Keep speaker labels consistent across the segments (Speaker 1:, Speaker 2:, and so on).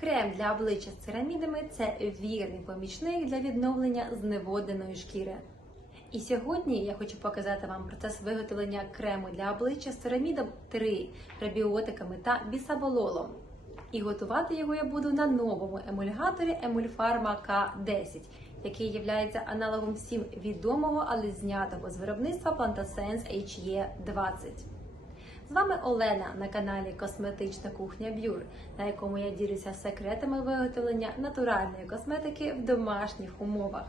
Speaker 1: Крем для обличчя з церамідами це вірний помічник для відновлення зневодненої шкіри. І сьогодні я хочу показати вам процес виготовлення крему для обличчя з церамідом 3 пребіотиками та бісабололом. І готувати його я буду на новому емульгаторі Емульфарма К10, який є аналогом всім відомого, але знятого з виробництва Plantasense HE20. З вами Олена на каналі Косметична кухня Б'юр, на якому я ділюся секретами виготовлення натуральної косметики в домашніх умовах.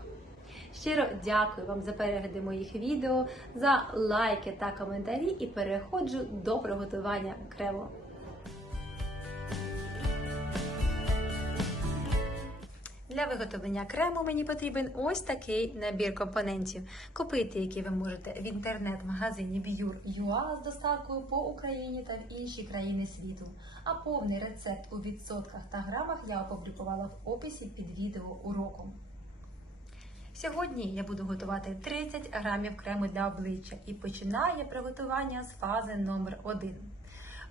Speaker 1: Щиро дякую вам за перегляди моїх відео, за лайки та коментарі і переходжу до приготування крему. Для виготовлення крему мені потрібен ось такий набір компонентів, купити який ви можете в інтернет-магазині Biur.ua з доставкою по Україні та в інші країни світу. А повний рецепт у відсотках та грамах я опублікувала в описі під відео уроком. Сьогодні я буду готувати 30 грамів крему для обличчя і починаю приготування з фази номер 1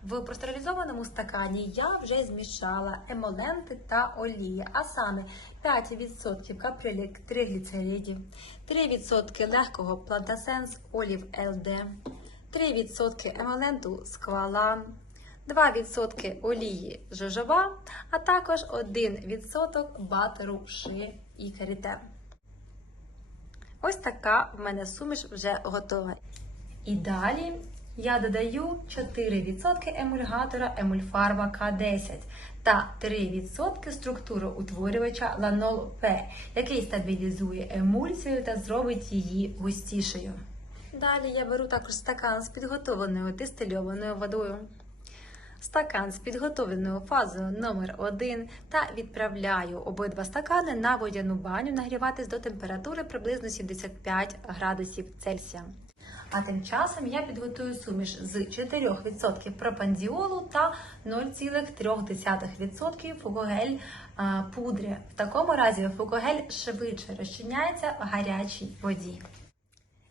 Speaker 1: в простерилізованому стакані я вже змішала емоленти та олії, а саме 5% каприлік тригліцеридів, 3% легкого плантасенс олів ЛД, 3% емоленту сквалан, 2% олії жожоба, а також 1% батеру ши і каріте. Ось така в мене суміш вже готова. І далі я додаю 4% емульгатора емульфарба К10 та 3% структуроутворювача Ланол П, який стабілізує емульсію та зробить її густішою. Далі я беру також стакан з підготовленою дистильованою водою. Стакан з підготовленою фазою номер 1 та відправляю обидва стакани на водяну баню нагріватись до температури приблизно 75 градусів Цельсія. А тим часом я підготую суміш з 4% пропандіолу та 0,3% фугогель пудри. В такому разі фугогель швидше розчиняється в гарячій воді.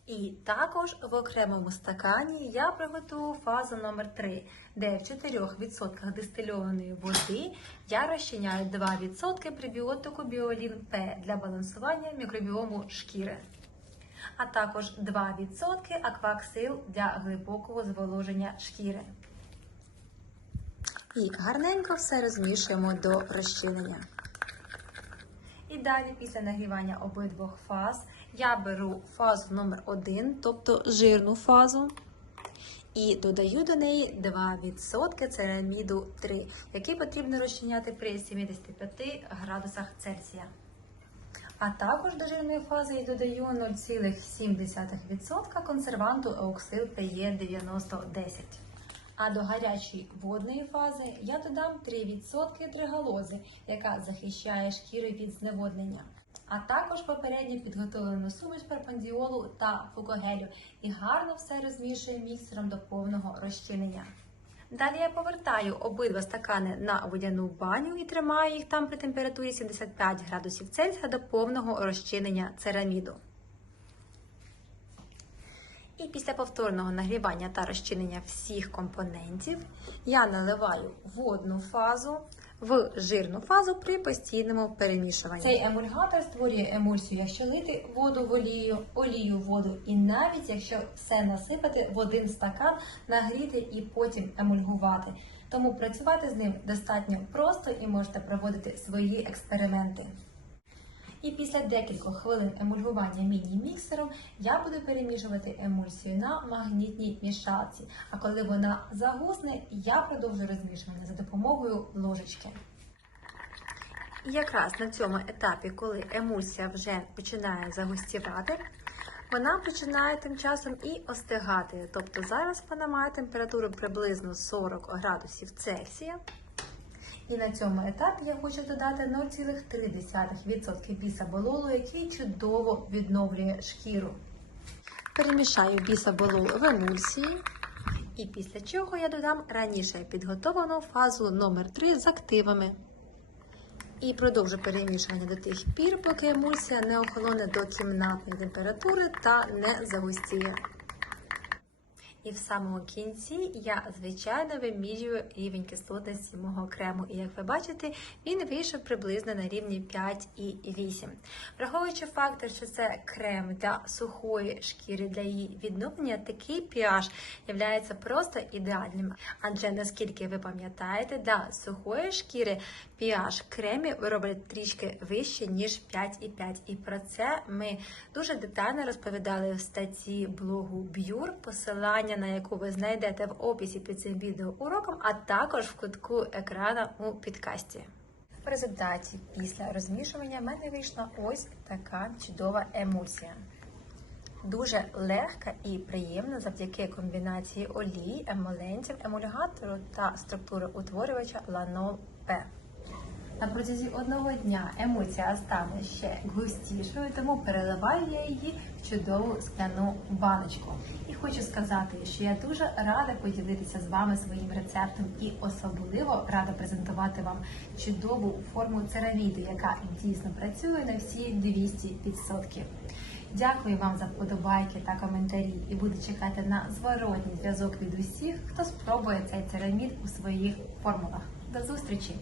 Speaker 1: І також в окремому стакані я приготую фазу номер 3 де в 4% дистильованої води я розчиняю 2% пребіотику біолін П для балансування мікробіому шкіри а також 2% акваксил для глибокого зволоження шкіри. І гарненько все розмішуємо до розчинення. І далі, після нагрівання обидвох фаз, я беру фазу номер 1 тобто жирну фазу, і додаю до неї 2% цераміду 3, який потрібно розчиняти при 75 градусах Цельсія. А також до жирної фази я додаю 0,7% консерванту Еоксил PE 9010. А до гарячої водної фази я додам 3% тригалози, яка захищає шкіру від зневоднення. А також попередньо підготовлену суміш перпандіолу та фукогелю і гарно все розмішую міксером до повного розчинення. Далі я повертаю обидва стакани на водяну баню і тримаю їх там при температурі 75 градусів Цельсія до повного розчинення цераміду. І після повторного нагрівання та розчинення всіх компонентів я наливаю водну фазу в жирну фазу при постійному перемішуванні. Цей емульгатор створює емульсію, якщо лити воду в олію, олію в воду, і навіть якщо все насипати в один стакан, нагріти і потім емульгувати. Тому працювати з ним достатньо просто і можете проводити свої експерименти. І після декількох хвилин емульгування міні-міксером я буду перемішувати емульсію на магнітній мішалці. А коли вона загусне, я продовжу розмішування за допомогою ложечки. І якраз на цьому етапі, коли емульсія вже починає загустівати, вона починає тим часом і остигати. Тобто зараз вона має температуру приблизно 40 градусів Цельсія. І на цьому етапі я хочу додати 0,3% бісабололу, який чудово відновлює шкіру. Перемішаю бісаболол в емульсії. І після чого я додам раніше підготовану фазу номер 3 з активами. І продовжу перемішування до тих пір, поки емульсія не охолоне до кімнатної температури та не загустіє. І в самому кінці я, звичайно, вимірюю рівень кислотності мого крему. І як ви бачите, він вийшов приблизно на рівні 5,8. Враховуючи фактор, що це крем для сухої шкіри, для її відновлення, такий pH є просто ідеальним. Адже наскільки ви пам'ятаєте, для сухої шкіри pH кремів роблять трішки вище, ніж 5,5. І про це ми дуже детально розповідали в статті блогу Б'юр, посилання на яку ви знайдете в описі під цим відеоуроком, а також в кутку екрана у підкасті. В результаті після розмішування в мене вийшла ось така чудова емульсія. Дуже легка і приємна завдяки комбінації олії, емолентів, емульгатору та структури утворювача Ланол П. На протязі одного дня емульсія стане ще густішою, тому переливаю я її в чудову скляну баночку. І хочу сказати, що я дуже рада поділитися з вами своїм рецептом і особливо рада презентувати вам чудову форму церавіду, яка дійсно працює на всі 200%. Дякую вам за вподобайки та коментарі і буду чекати на зворотній зв'язок від усіх, хто спробує цей церамід у своїх формулах. До зустрічі!